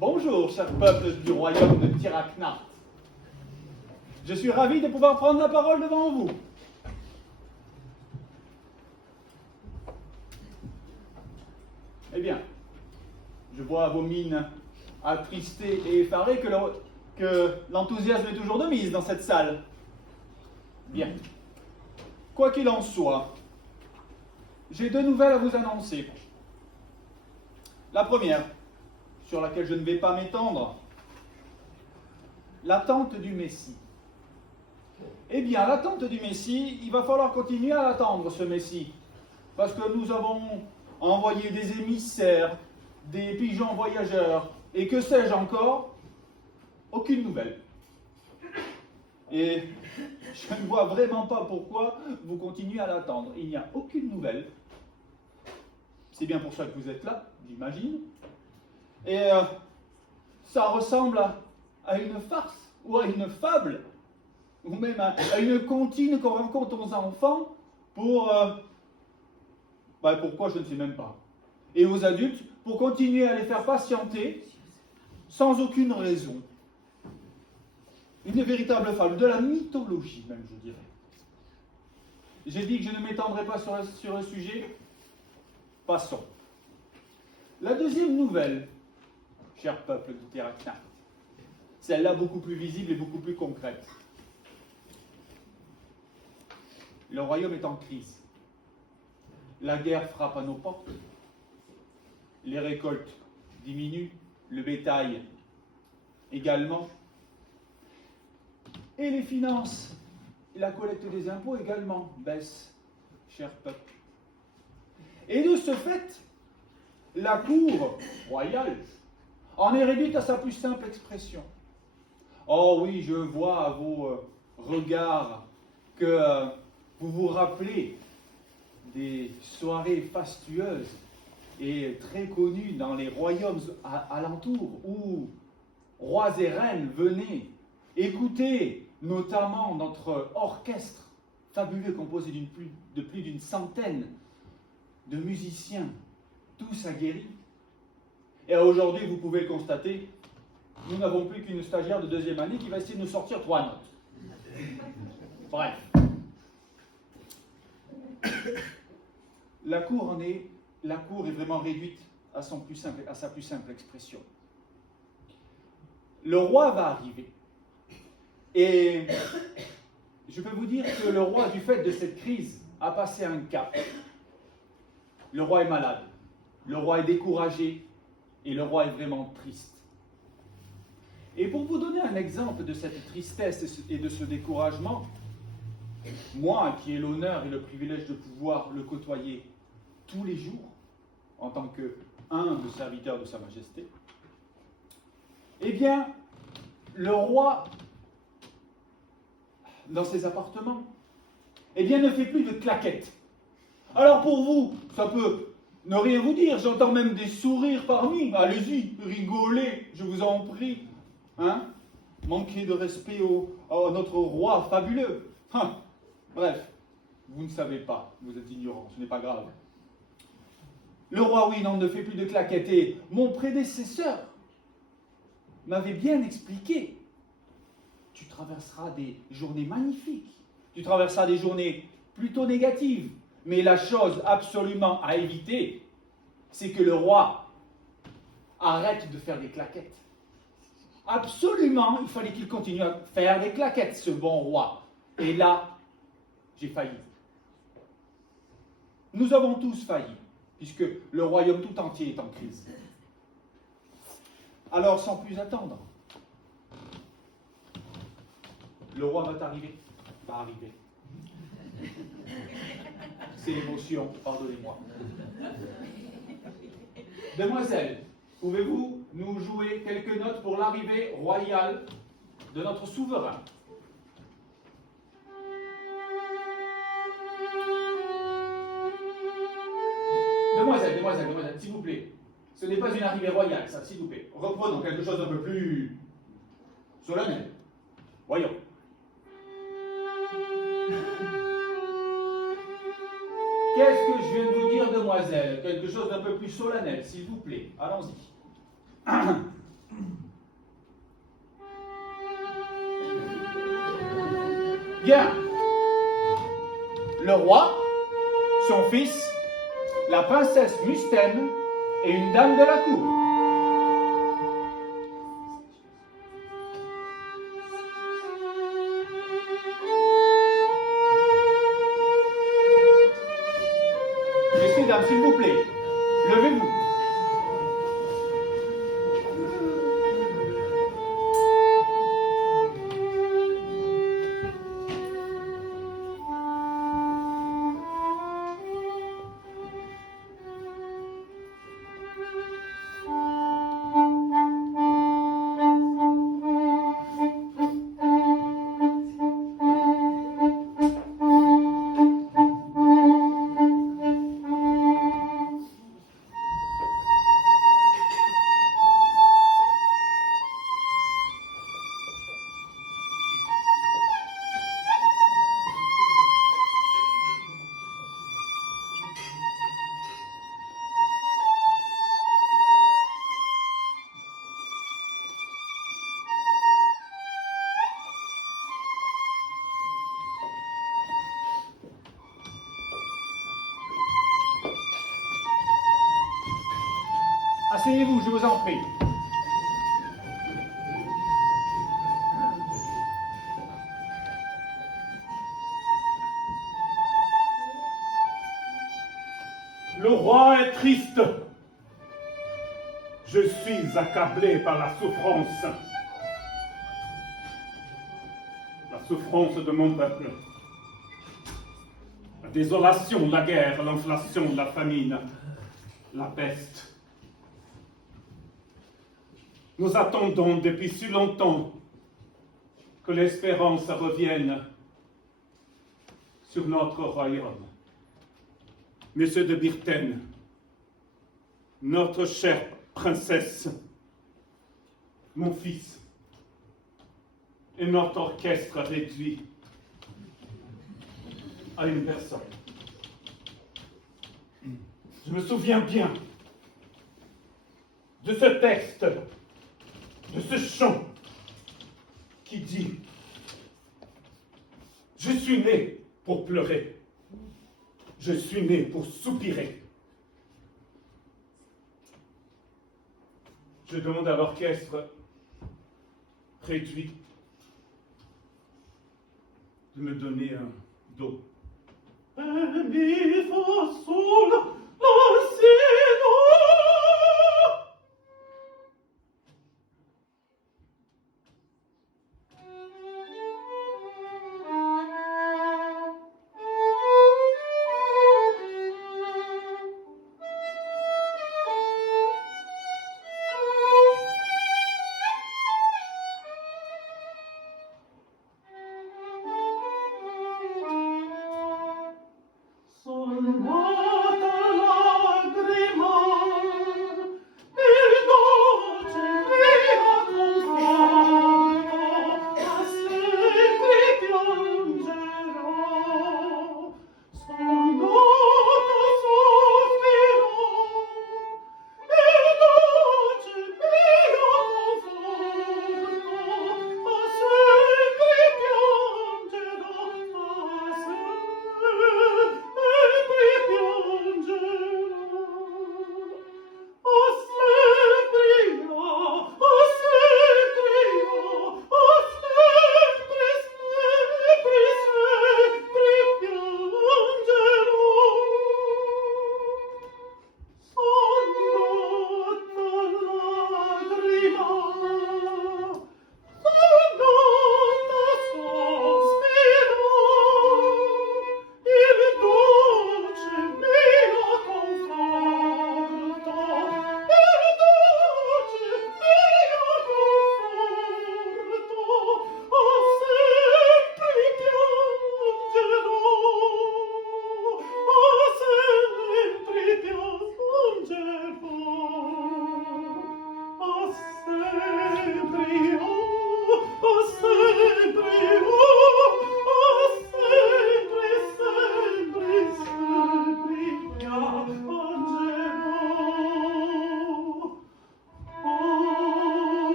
Bonjour, cher peuple du royaume de Tiraknart. Je suis ravi de pouvoir prendre la parole devant vous. Eh bien, je vois à vos mines attristées et effarées que l'enthousiasme est toujours de mise dans cette salle. Bien. Quoi qu'il en soit, j'ai deux nouvelles à vous annoncer. La première, sur laquelle je ne vais pas m'étendre, l'attente du Messie. Eh bien, l'attente du Messie, il va falloir continuer à attendre ce Messie, parce que nous avons envoyé des émissaires, des pigeons voyageurs, et que sais-je encore, aucune nouvelle. Et je ne vois vraiment pas pourquoi vous continuez à l'attendre. Il n'y a aucune nouvelle. C'est bien pour ça que vous êtes là, j'imagine. Et ça ressemble à une farce, ou à une fable, ou même à une comptine qu'on raconte aux enfants pour... pourquoi, je ne sais même pas. Et aux adultes, pour continuer à les faire patienter sans aucune raison. Une véritable fable, de la mythologie même, je dirais. J'ai dit que je ne m'étendrai pas sur le sujet. Passons. La deuxième nouvelle, cher peuple de Tiraknart, celle-là beaucoup plus visible et beaucoup plus concrète. Le royaume est en crise. La guerre frappe à nos portes. Les récoltes diminuent, le bétail également. Et les finances, la collecte des impôts également baissent, cher peuple. Et de ce fait, la cour royale en est réduite à sa plus simple expression. Oh oui, je vois à vos regards que vous vous rappelez des soirées fastueuses et très connues dans les royaumes alentours où rois et reines venaient écouter notamment notre orchestre fabuleux composé de plus d'une centaine de musiciens, tous aguerris. Et aujourd'hui, vous pouvez le constater, nous n'avons plus qu'une stagiaire de deuxième année qui va essayer de nous sortir 3 notes. Bref. La cour est vraiment réduite à sa plus simple expression. Le roi va arriver. Et je peux vous dire que le roi, du fait de cette crise, a passé un cap. Le roi est malade, le roi est découragé et le roi est vraiment triste. Et pour vous donner un exemple de cette tristesse et de ce découragement, moi qui ai l'honneur et le privilège de pouvoir le côtoyer tous les jours en tant que humble serviteur de Sa Majesté, eh bien, le roi, dans ses appartements, eh bien, ne fait plus de claquettes. Alors pour vous, ça peut ne rien vous dire, j'entends même des sourires parmi. Allez-y, rigolez, je vous en prie. Hein? Manquez de respect à notre roi fabuleux. Bref, vous ne savez pas, vous êtes ignorant, ce n'est pas grave. Le roi, oui, non, ne fait plus de claquettes. Et mon prédécesseur m'avait bien expliqué. Tu traverseras des journées magnifiques. Tu traverseras des journées plutôt négatives. Mais la chose absolument à éviter, c'est que le roi arrête de faire des claquettes. Absolument, il fallait qu'il continue à faire des claquettes, ce bon roi. Et là, j'ai failli. Nous avons tous failli, puisque le royaume tout entier est en crise. Alors, sans plus attendre, le roi va arriver. C'est l'émotion, pardonnez-moi. Demoiselle, pouvez-vous nous jouer quelques notes pour l'arrivée royale de notre souverain? Demoiselle, s'il vous plaît. Ce n'est pas une arrivée royale, ça, s'il vous plaît. Reprenons quelque chose d'un peu plus solennel. Voyons. Qu'est-ce que je viens de vous dire, demoiselle? Quelque chose d'un peu plus solennel, s'il vous plaît. Allons-y. Bien. Le roi, son fils, la princesse Mustène et une dame de la cour. Messieurs, dames, s'il vous plaît, levez-vous. Asseyez-vous, je vous en prie. Le roi est triste. Je suis accablé par la souffrance. La souffrance de mon peuple. La désolation, la guerre, l'inflation, la famine, la peste. Nous attendons depuis si longtemps que l'espérance revienne sur notre royaume. Monsieur de Birten, notre chère princesse, mon fils, et notre orchestre réduit à une personne. Je me souviens bien de ce texte, de ce chant qui dit « Je suis né pour pleurer, je suis né pour soupirer ». Je demande à l'orchestre réduit de me donner un do. Mi, fa, sol, la, si, do. Sono nata lagrima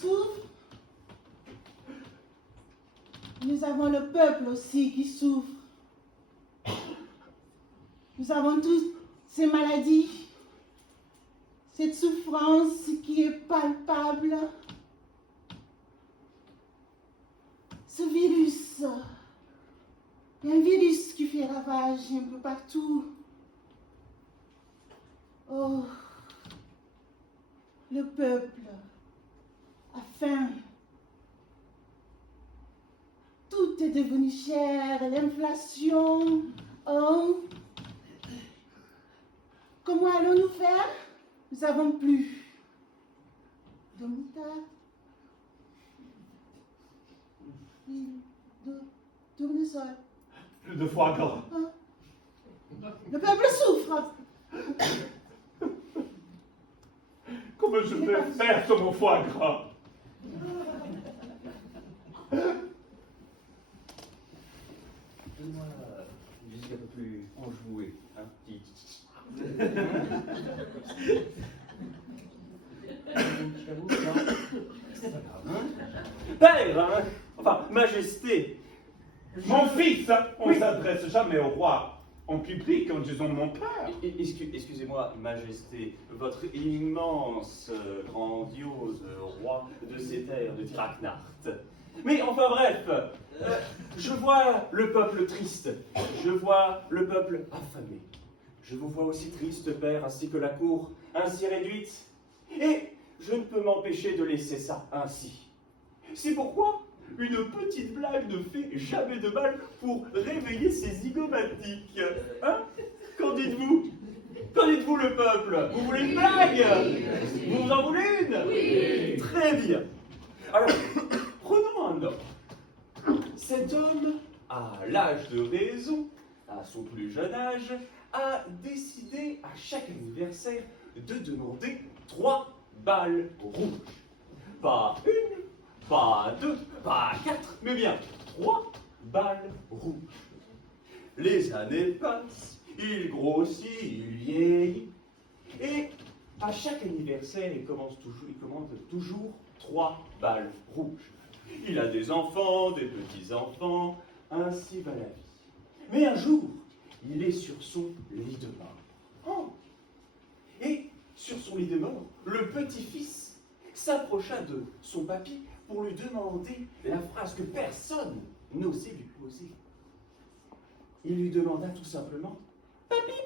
souffre, nous avons le peuple aussi qui souffre. Nous avons tous ces maladies, cette souffrance qui est palpable. Ce virus, il y a un virus qui fait ravage un peu partout. Oh, le peuple a faim. Tout est devenu cher, l'inflation. Oh, comment allons-nous faire? Nous n'avons plus de moutarde, de tournesol. Plus de foie gras. Le peuple souffre. Comment je vais faire sur mon foie gras? Donne-moi une musique un peu plus enjouée, hein, petit. Père, hein? Enfin, Majesté. Mon fils, on ne s'adresse jamais au roi en public en disant mon père. Excusez-moi, Majesté, votre immense, grandiose roi de ces terres de Draknart. Mais enfin bref, je vois le peuple triste, je vois le peuple affamé. Je vous vois aussi triste, père, ainsi que la cour, ainsi réduite. Et je ne peux m'empêcher de laisser ça ainsi. C'est pourquoi une petite blague ne fait jamais de mal pour réveiller ces zygomatiques. Hein? Qu'en dites-vous? Qu'en dites-vous, le peuple? Vous voulez une blague? Vous en voulez une? Oui. Très bien. Alors, prenons un homme. Cet homme, à l'âge de raison, à son plus jeune âge, a décidé à chaque anniversaire de demander 3 balles rouges. Pas une, pas 2, pas 4, mais bien 3 balles rouges. Les années passent, il grossit, il vieillit, et à chaque anniversaire, il commande toujours 3 balles rouges. Il a des enfants, des petits-enfants, ainsi va la vie. Mais un jour, il est sur son lit de mort. Oh. Et sur son lit de mort, le petit-fils s'approcha de son papy pour lui demander la phrase que personne n'osait lui poser. Il lui demanda tout simplement: Papy,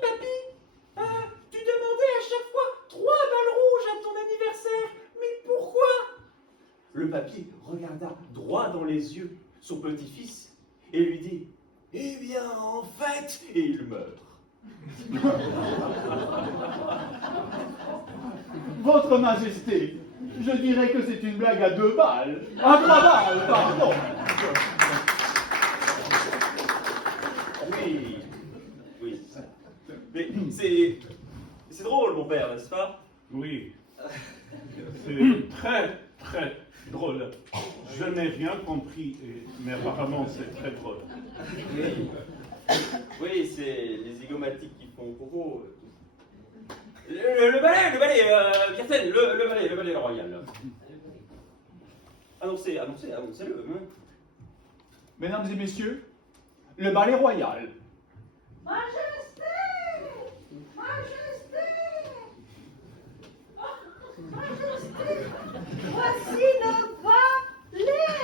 tu demandais à chaque fois 3 balles rouges à ton anniversaire, mais pourquoi? Le papy regarda droit dans les yeux son petit-fils et lui dit: Eh bien, en fait, et il meurt. Votre Majesté, je dirais que c'est une blague à 2 balles. À 3 balles, pardon. Oui. Mais c'est drôle, mon père, n'est-ce pas? Oui. C'est très, très drôle. Je n'ai rien compris, mais apparemment c'est très drôle. Oui, c'est les zygomatiques qui font coco. Le balai, Kirsten, le balai royal. Annoncez-le. Hein. Mesdames et messieurs, le ballet royal. Majesté! Majesté! Oh, Majesté! Voici le balai!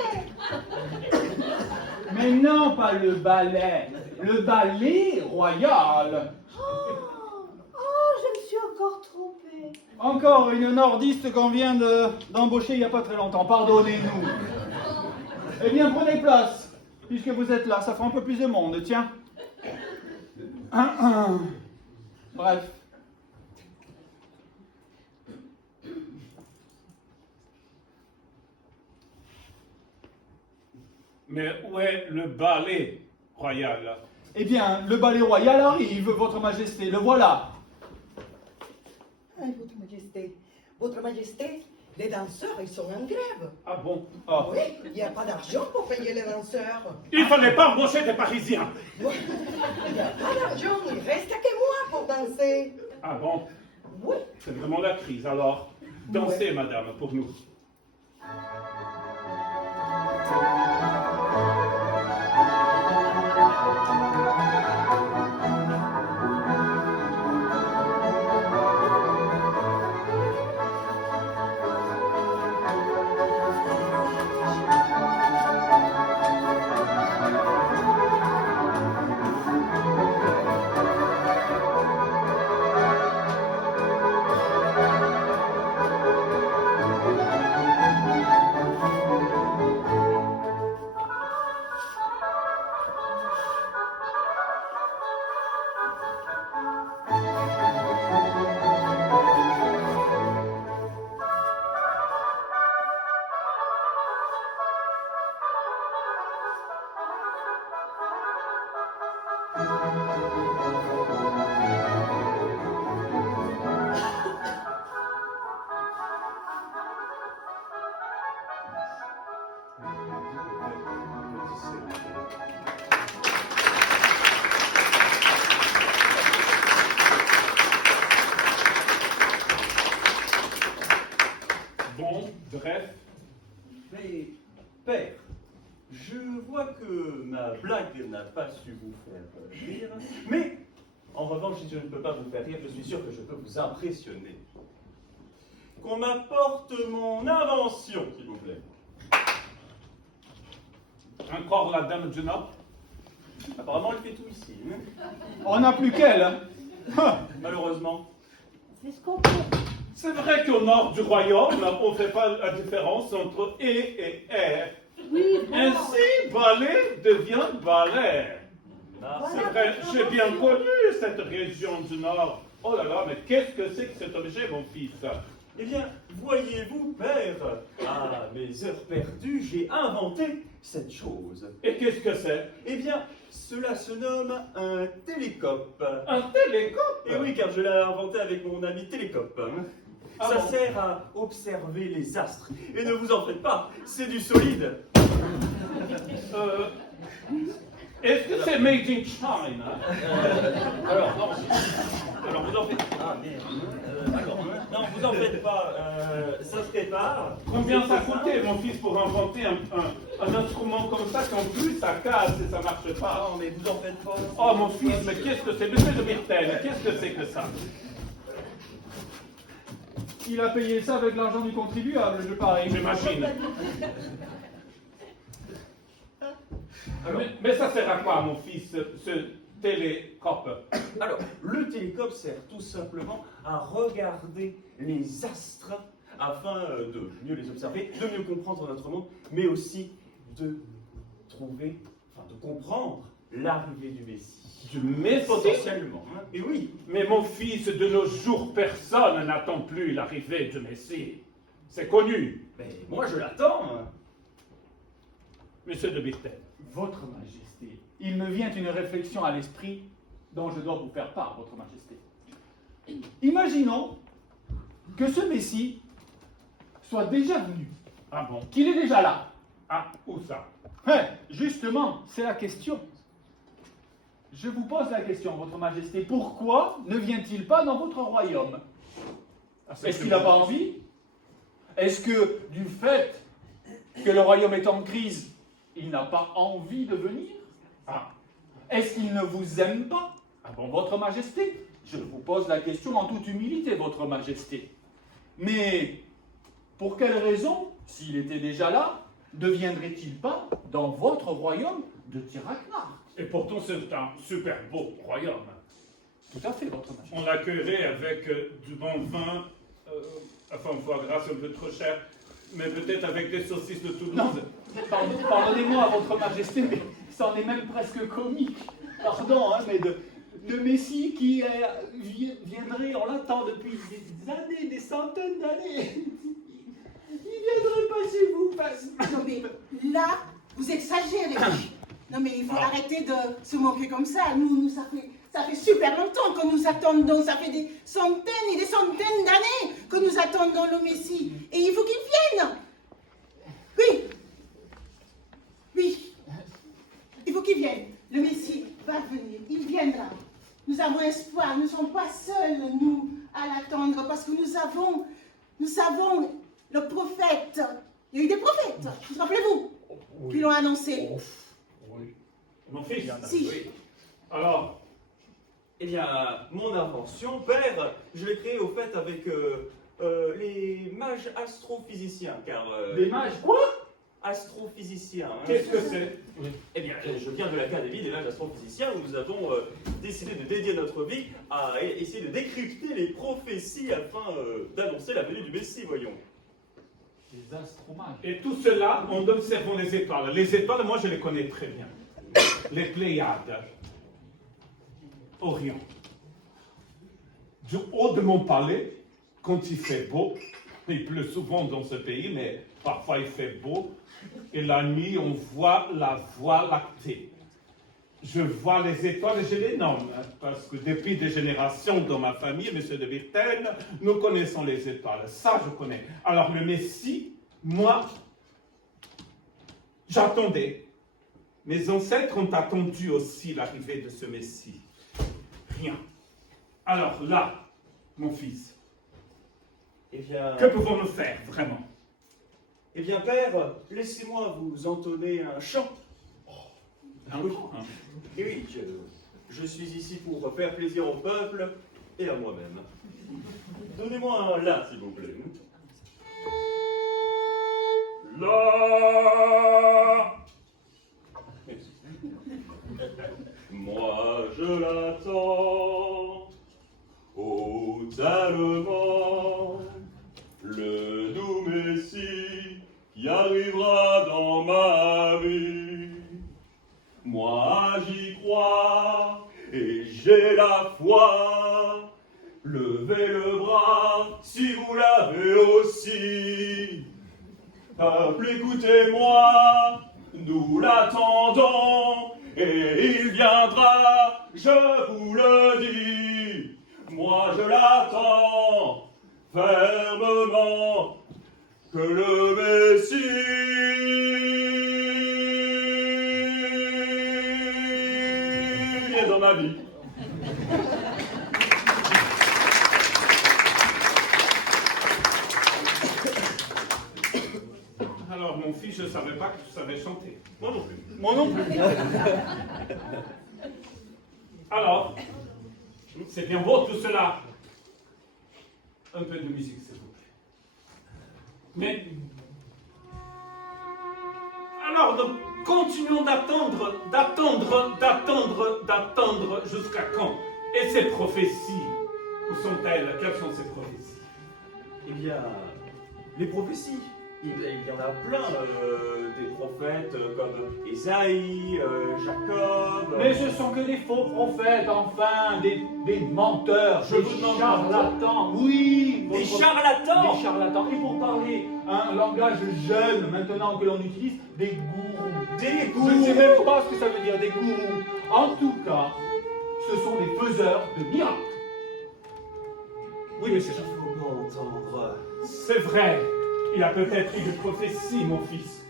Mais non, pas le ballet, le ballet royal. Oh, je me suis encore trompée. Encore une nordiste qu'on vient d'embaucher il n'y a pas très longtemps, pardonnez-nous. Eh bien, prenez place, puisque vous êtes là, ça fera un peu plus de monde, tiens. Bref. Mais où est le ballet royal? Eh bien, le ballet royal arrive, Votre Majesté, le voilà. Votre Majesté, les danseurs, ils sont en grève. Ah bon? Oh. Oui, il n'y a pas d'argent pour payer les danseurs. Il ne fallait pas embaucher des Parisiens. Oui, il n'y a pas d'argent, il reste que moi pour danser. Ah bon? Oui, C'est vraiment la crise, alors. Dansez, Ouais. madame, pour nous. Bon, bref, Mais, père, je vois que ma blague n'a pas su vous faire rire, mais en revanche, si je ne peux pas vous faire rire, je suis sûr que je peux vous impressionner. Qu'on m'apporte mon invention, s'il vous plaît. encore la dame du Nord. Apparemment, elle fait tout ici. Hein. On n'a plus qu'elle. Hein. Malheureusement. C'est ce qu'on peut. C'est vrai qu'au nord du royaume, on ne fait pas la différence entre et R. Oui, Ainsi, balai devient balai. Ah, C'est vrai, j'ai bien connu cette région du nord. Oh là là, mais qu'est-ce que c'est que cet objet, mon fils? eh bien, voyez-vous, père, à mes heures perdues, j'ai inventé cette chose. Et qu'est-ce que c'est? Eh bien, cela se nomme un télécope. Un télécope? Et oui, car je l'ai inventé avec mon ami Télécope. Hein. Ah Ça bon? sert à observer les astres. Et ne vous en faites pas, c'est du solide. Est-ce que c'est made in China? Alors, non. Alors, vous en faites. Ah, merde. Alors, non, vous en faites pas. Ça se prépare. Combien ça coûtait, mon fils, pour inventer un instrument comme ça, qu'en plus ça casse et ça marche pas? Non, mais vous en faites pas. Oh, mon fils, mais qu'est-ce que c'est? Monsieur de Myrtel, qu'est-ce que c'est que ça? Il a payé ça avec l'argent du contribuable, je parie. J'imagine. Mais ça sert à quoi, mon fils, ce télécope? Alors, le télécope sert tout simplement à regarder les astres afin de mieux les observer, de mieux comprendre notre monde, mais aussi de trouver, enfin de comprendre l'arrivée du Messie. Du Messie? Potentiellement. Hein. Et oui, Mais mon fils, de nos jours, personne n'attend plus l'arrivée du Messie. C'est connu. mais moi je l'attends. Hein. Monsieur de Myrtel. Votre Majesté, il me vient une réflexion à l'esprit dont je dois vous faire part, Votre Majesté. Imaginons que ce Messie soit déjà venu, Ah bon? qu'il est déjà là. Ah, où ça? Justement, c'est la question. Je vous pose la question, Votre Majesté. Pourquoi ne vient-il pas dans votre royaume? Est-ce qu'il n'a pas envie? Est-ce que, du fait que le royaume est en crise, il n'a pas envie de venir? Ah, Est-ce qu'il ne vous aime pas? ah bon? Votre Majesté, je vous pose la question en toute humilité, Votre Majesté. Mais pour quelle raison, s'il était déjà là, ne viendrait-il pas dans votre royaume de Tiraknar? Et pourtant, c'est un super beau royaume. Tout à fait, Votre Majesté. On l'accueillerait avec du bon vin, enfin, foie gras, c'est un peu trop cher, mais peut-être avec des saucisses de Toulouse. Non, pardonnez-moi, Votre Majesté, mais ça en est même presque comique. Pardon, hein, mais de Messie qui viendrait, on l'attend depuis des années, des centaines d'années. Il viendrait pas chez vous, parce... Non mais là, vous exagérez. Non mais il faut arrêter de se moquer comme ça. Nous ça fait super longtemps que nous attendons. Ça fait des centaines et des centaines d'années que nous attendons le Messie. Et il faut qu'il vienne. Oui. Oui. Il faut qu'il vienne. Le Messie va venir. Il viendra. Nous avons espoir. Nous ne sommes pas seuls, nous, à l'attendre. Parce que nous avons le prophète Il y a eu des prophètes, rappelez-vous, qui l'ont annoncé. Oui. Mon fils. Si. Oui. Alors, Eh bien, mon invention, père, je l'ai créée au fait avec les mages astrophysiciens, car... Des mages, quoi? Astrophysiciens. Hein. qu'est-ce que c'est? Eh bien, je viens de l'Académie des mages astrophysiciens où nous avons décidé de dédier notre vie à essayer de décrypter les prophéties afin d'annoncer la venue du Messie, voyons. Des astromages. Et tout cela en observant les étoiles. Les étoiles, moi, je les connais très bien. Les Pléiades. Orion. Du haut de mon palais, quand il fait beau, il pleut souvent dans ce pays, mais parfois il fait beau, et la nuit, on voit la voie lactée. Je vois les étoiles et je les nomme, hein, parce que depuis des générations dans ma famille, M. de Virtaine, nous connaissons les étoiles. Ça, je connais. Alors, le Messie, moi, j'attendais. Mes ancêtres ont attendu aussi l'arrivée de ce Messie. Rien. Alors là, mon fils, Eh bien... que pouvons-nous faire, vraiment? Eh bien, père, laissez-moi vous entonner un chant. Un Oui. peu, hein. Et oui, je suis ici pour faire plaisir au peuple et à moi-même. Donnez-moi un la, s'il vous plaît. Là, Moi, je l'attends, oh tellement, le doux Messie qui arrivera dans ma vie. Moi, j'y crois et j'ai la foi. Levez le bras si vous l'avez aussi. Peuple, écoutez-moi, nous l'attendons et il viendra, je vous le dis. Moi, je l'attends fermement, que le Messie vienne dans ma vie. alors mon fils, je ne savais pas que tu savais chanter. Moi non plus. Moi non plus. Alors, c'est bien beau tout cela. Un peu de musique, s'il vous plaît. Mais, alors, donc, continuons d'attendre, jusqu'à quand? Et ces prophéties, où sont-elles? Quelles sont ces prophéties? Eh bien, les prophéties. Il y en a plein, des prophètes comme Ésaïe, Jacob. Mais ce sont que des faux prophètes, enfin, des menteurs, Je des vous demande charlatans. Oui, Des votre- charlatans. Des charlatans. Et pour parler un langage jeune, maintenant que l'on utilise, des gourous. Des Je ne sais gourous. même pas ce que ça veut dire, des gourous. En tout cas, ce sont des faiseurs de miracles. Oui, mais c'est Il faut m'entendre. C'est vrai, il a peut-être eu des prophéties, mon fils.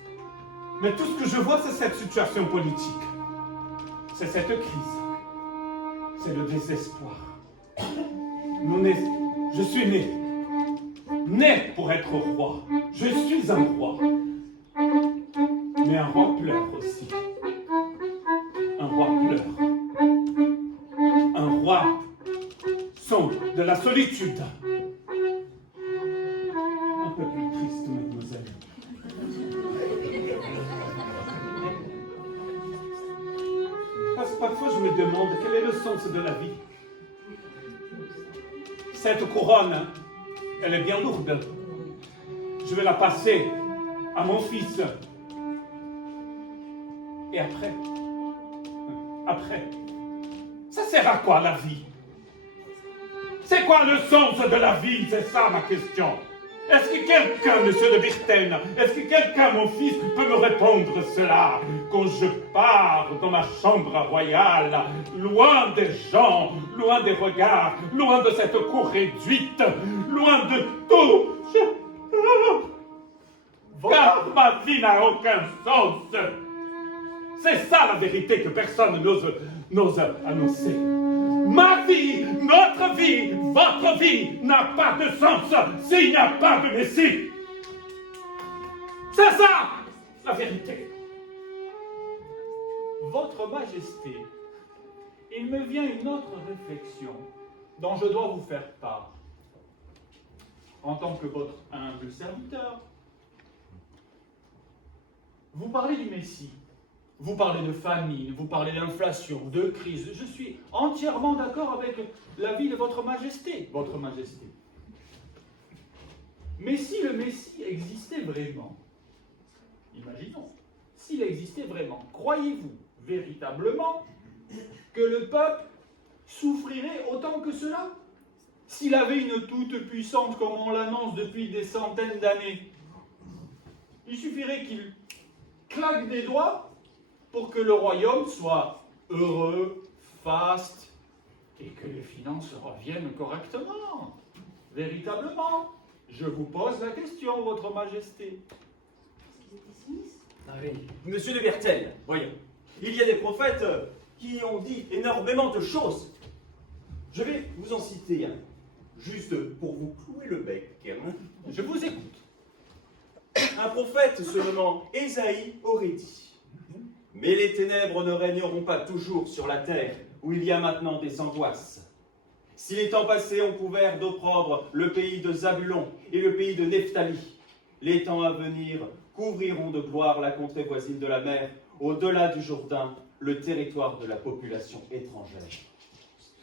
Mais tout ce que je vois, c'est cette situation politique. C'est cette crise. C'est le désespoir. Je suis né. Né pour être roi. Je suis un roi. Mais un roi pleure aussi. Un roi pleure. Un roi sombre de la solitude. Un peu plus triste, mademoiselle. Parce que parfois je me demande quel est le sens de la vie. Cette couronne, elle est bien lourde. Je vais la passer à mon fils. Et après? Après? Ça sert à quoi la vie? C'est quoi le sens de la vie? C'est ça ma question. Est-ce que quelqu'un, monsieur de Virtaine, est-ce que quelqu'un, mon fils, peut me répondre cela quand je pars dans ma chambre royale, loin des gens, loin des regards, loin de cette cour réduite, loin de tout? Car ma vie n'a aucun sens. C'est ça la vérité que personne n'ose annoncer. Ma vie, notre vie, votre vie n'a pas de sens s'il n'y a pas de Messie. C'est ça, la vérité. Votre Majesté, il me vient une autre réflexion dont je dois vous faire part. En tant que votre humble serviteur, vous parlez du Messie, vous parlez de famine, vous parlez d'inflation, de crise. Je suis entièrement d'accord avec l'avis de votre Majesté, votre Majesté. Mais si le Messie existait vraiment, imaginons, s'il existait vraiment, croyez-vous véritablement que le peuple souffrirait autant que cela? S'il avait une toute-puissance comme on l'annonce depuis des centaines d'années, il suffirait qu'il claque des doigts pour que le royaume soit heureux, faste, et que les finances reviennent correctement. Véritablement, je vous pose la question, votre Majesté. Ah oui, Monsieur de Bertel, voyons. Il y a des prophètes qui ont dit énormément de choses. Je vais vous en citer un, juste pour vous clouer le bec. Je vous écoute. Un prophète se nommant Ésaïe aurait dit: mais les ténèbres ne régneront pas toujours sur la terre, où il y a maintenant des angoisses. Si les temps passés ont couvert d'opprobre le pays de Zabulon et le pays de Nephtali, les temps à venir couvriront de gloire la contrée voisine de la mer, au-delà du Jourdain, le territoire de la population étrangère.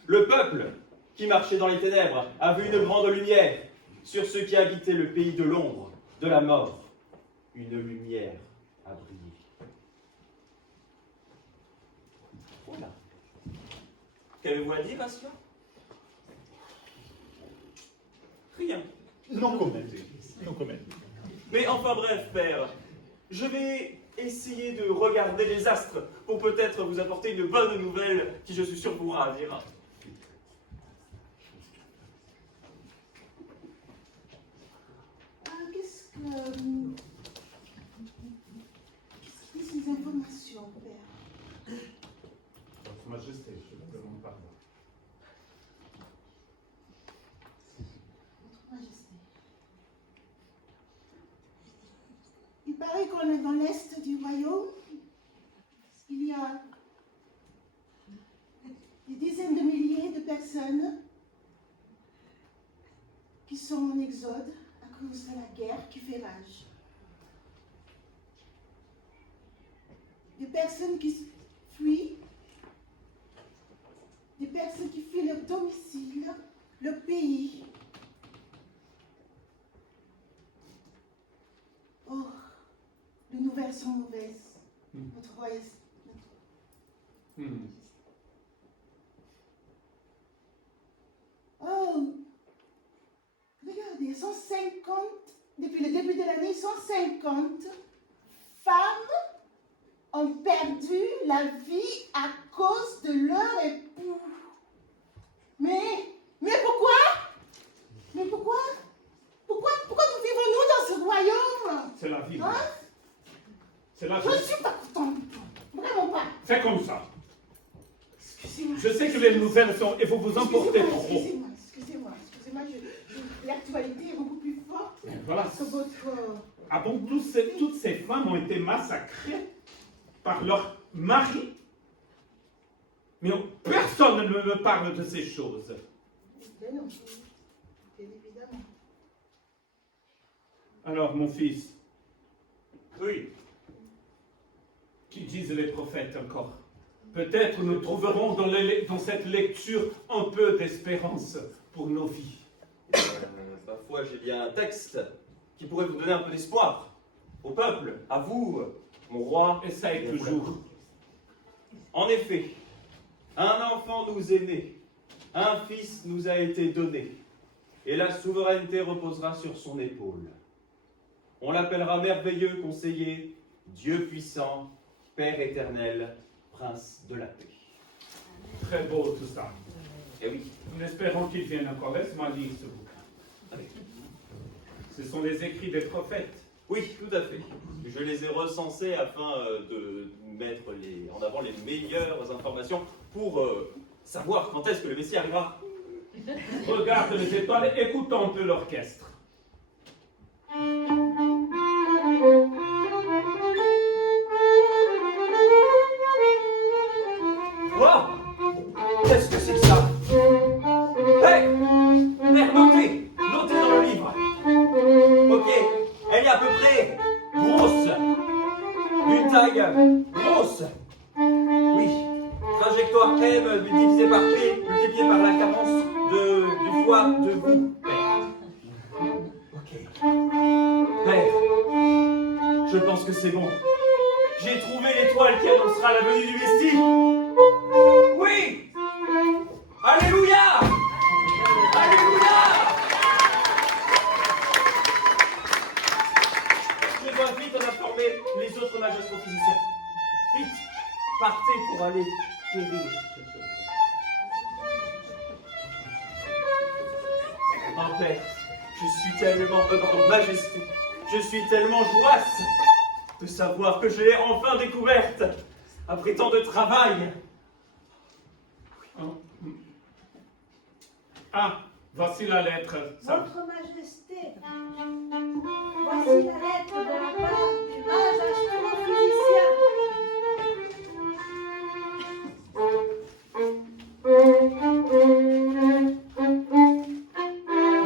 Le peuple qui marchait dans les ténèbres a vu une grande lumière. Sur ceux qui habitaient le pays de l'ombre, de la mort, une lumière a brillé. Voilà. Qu'avez-vous à dire à cela? Rien. Non comment. Non comment. Mais enfin bref, père, je vais essayer de regarder les astres pour peut-être vous apporter une bonne nouvelle qui, je suis sûr, vous ravira. Qu'est-ce que ces informations, père? Votre Majesté, je vous demande pardon. Votre Majesté. Il paraît qu'on est dans l'est du royaume. Il y a des dizaines de milliers de personnes qui sont en exode à cause de la guerre qui fait rage. Des personnes qui fuient, des personnes qui fuient leur domicile, leur pays. Oh, les nouvelles sont mauvaises. Votre royaume. Oh, regardez, 150, depuis le début de l'année, 150 femmes ont perdu la vie à cause de leur époux. Mais pourquoi? Mais pourquoi? Pourquoi nous vivons-nous dans ce royaume? C'est la vie. Hein? C'est la vie. Je ne suis pas contente du tout. Vraiment pas. C'est comme ça. Excusez-moi. Je sais que les nouvelles sont... Et vous vous emportez trop. Excusez-moi. L'actualité est beaucoup plus forte Voilà. que votre... Ah bon, toutes ces femmes ont été massacrées par leur mari. Mais personne ne me parle de ces choses. Mais non, bien évidemment. Alors, mon fils, Oui. qui disent les prophètes encore? Peut-être nous trouverons dans cette lecture un peu d'espérance pour nos vies. Parfois, j'ai bien un texte qui pourrait vous donner un peu d'espoir. Au peuple, à vous, mon roi. Essaye toujours. En effet, un enfant nous est né, un fils nous a été donné, et la souveraineté reposera sur son épaule. On l'appellera merveilleux conseiller, Dieu puissant, Père éternel, Prince de la paix. Très beau tout ça. Eh oui. Nous espérons qu'il vienne encore. Laisse-moi lire ce bouquin. Allez. Ce sont les écrits des prophètes. Oui, tout à fait. Je les ai recensés afin de mettre en avant les meilleures informations pour savoir quand est-ce que le Messie arrivera. Regarde les étoiles, écoutons un peu l'orchestre. d'une taille grosse. Oui, trajectoire M divisé par P multiplié par la carence du poids de vous, Père. Ok. Père, je pense que c'est bon. J'ai trouvé l'étoile qui annoncera la venue du Messie. Oui! Alléluia! Alléluia! Je dois vite en informer les autres mages astrophysiciens. Vite, partez pour aller guérir. Oh Père, je suis tellement, Majesté, je suis tellement joasse de savoir que je l'ai enfin découverte après tant de travail. Ah, voici la lettre. Ça. Votre Majesté, voici la lettre de la part du mage astrophysicien.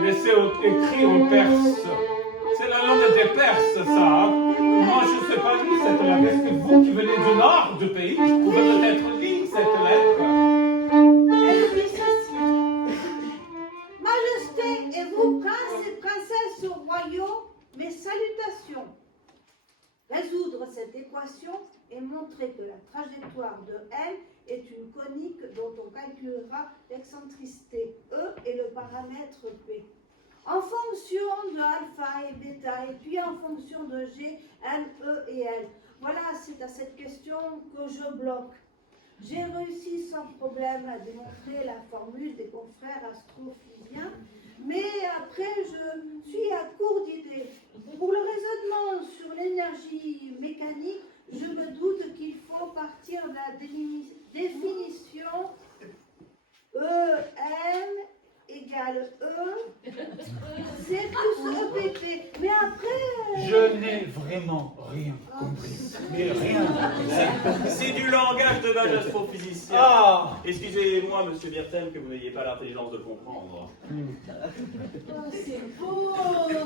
Mais c'est écrit en perse. C'est la langue des Perses, ça. Hein? Moi, je ne sais pas lire cette lettre. Est-ce que vous qui venez du nord du pays, vous pouvez peut-être lire cette lettre? Elle dit ceci. Majesté et vous, princes et princesses au royaume, mes salutations. Résoudre cette équation et montrer que la trajectoire de M est une conique dont on calculera l'excentricité E et le paramètre P. En fonction de alpha et bêta, et puis en fonction de G, M, E et L. Voilà, c'est à cette question que je bloque. J'ai réussi sans problème à démontrer la formule des confrères astrophysiciens, mais après je suis à court d'idées. Pour le raisonnement sur l'énergie mécanique, je me doute qu'il faut partir de la définition EM égale E, C plus EPT. Mais après... Je n'ai vraiment rien compris. Mais rien. C'est du langage de mage astrophysicien. Ah! Excusez-moi, monsieur Birthel, que vous n'ayez pas l'intelligence de le comprendre. Oh, c'est beau,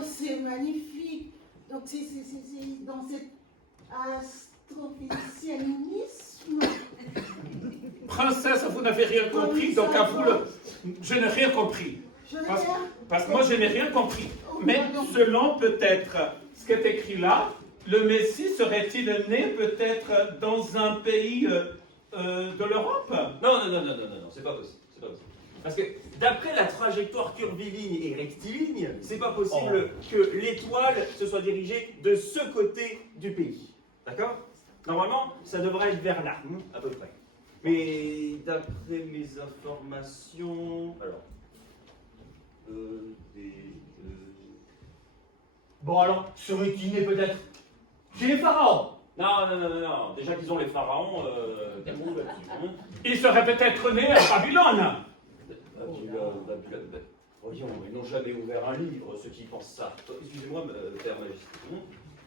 c'est magnifique. Donc c'est dans cet astrophysicianisme. Princesse, vous n'avez rien compris, donc à vous le... Je n'ai rien compris. Parce que moi, je n'ai rien compris. Mais selon peut-être ce qui est écrit là, le Messie serait-il né peut-être dans un pays de l'Europe? Non, c'est pas possible. C'est pas possible. Parce que d'après la trajectoire curviligne et rectiligne, c'est pas possible que l'étoile se soit dirigée de ce côté du pays. D'accord? Normalement, ça devrait être vers là, à peu près. Mais d'après mes informations... Alors... Bon alors, serait-il né peut-être chez les pharaons? Non. Déjà qu'ils ont les pharaons, calmons-nous là-dessus. Hein. Il serait peut-être né à Babylone. Babylone. Voyons, ils n'ont jamais ouvert un livre, ceux qui pensent ça. Excusez-moi, Père Majesté.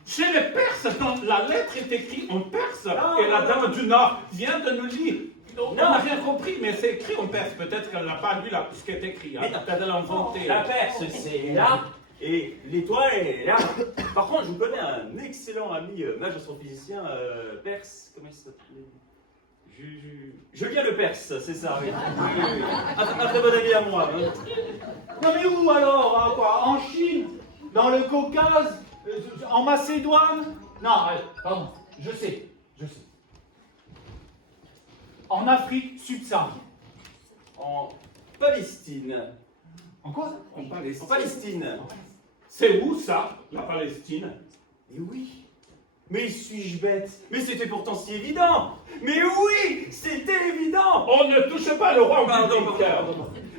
Chez les Perses, quand la lettre est écrite en perse, et la dame du Nord vient de nous lire. On n'a rien compris, mais c'est écrit en perse. Peut-être qu'elle n'a pas lu ce qui est écrit. Hein. Peut-être qu'elle l'a inventé. La Perse, c'est là, et l'étoile est là. Par contre, je vous connais un excellent ami mage astrophysicien perse. Comment il s'appelle? Julien le Perse, c'est ça, oui. Un très bon ami à moi. Hein. Non mais où alors? Hein, quoi? En Chine? Dans le Caucase? En Macédoine? Non, pardon, je sais. En Afrique subsaharienne. En Palestine. En quoi? En Palestine. En Palestine. C'est où ça, la Palestine? Mais oui. Mais suis-je bête? Mais c'était pourtant si évident. Mais oui, c'était évident. On ne touche pas le roi en Pardon. public.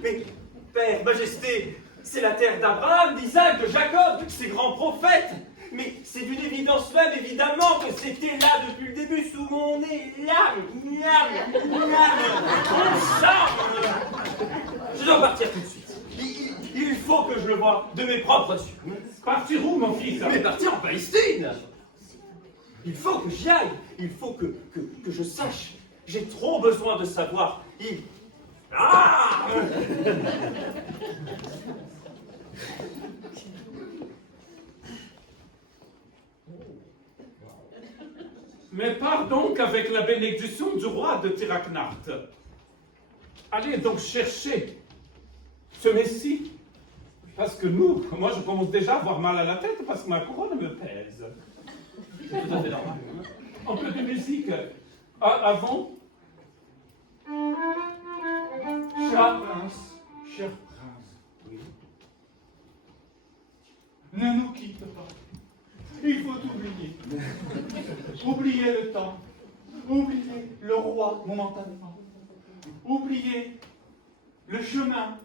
Mais, Père, Majesté, c'est la terre d'Abraham, d'Isaac, de Jacob, ces grands prophètes. Mais c'est d'une évidence même, évidemment, que c'était là depuis le début, sous mon nez. Là, mon charme. Je dois partir tout de suite. Il faut que je le voie de mes propres yeux. Partir où, mon fils? Mais partir en Palestine. Il faut que j'y aille. Il faut que je sache. J'ai trop besoin de savoir. Ah! Mais pars donc avec la bénédiction du roi de Tiraknart. Allez donc chercher ce Messie. Parce que moi je commence déjà à avoir mal à la tête parce que ma couronne me pèse. C'est tout à fait normal. Un peu de musique. Avant. Cher prince, oui. Ne nous quitte pas. Il faut oublier. Oubliez le temps. Oubliez le roi momentanément. Oubliez le chemin.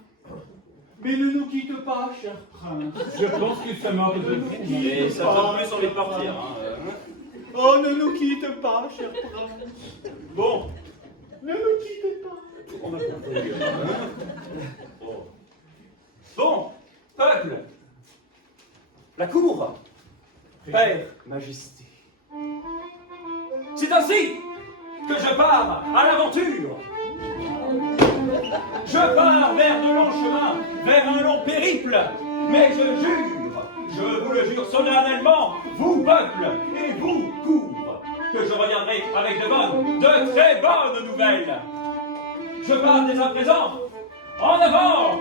Mais ne nous quitte pas, cher prince. Je pense qu'il se mord de Et ça donne plus envie de partir. Hein. Oh, ne nous quitte pas, cher prince. Bon, Ne nous quittez pas. On a compris. Oh. Bon, peuple, la cour, Père, Majesté. C'est ainsi que je pars à l'aventure. Je pars vers de longs chemins, vers un long périple, mais je vous le jure solennellement, vous peuple et vous cour, que je reviendrai avec de très bonnes nouvelles. Je pars dès à présent, en avant!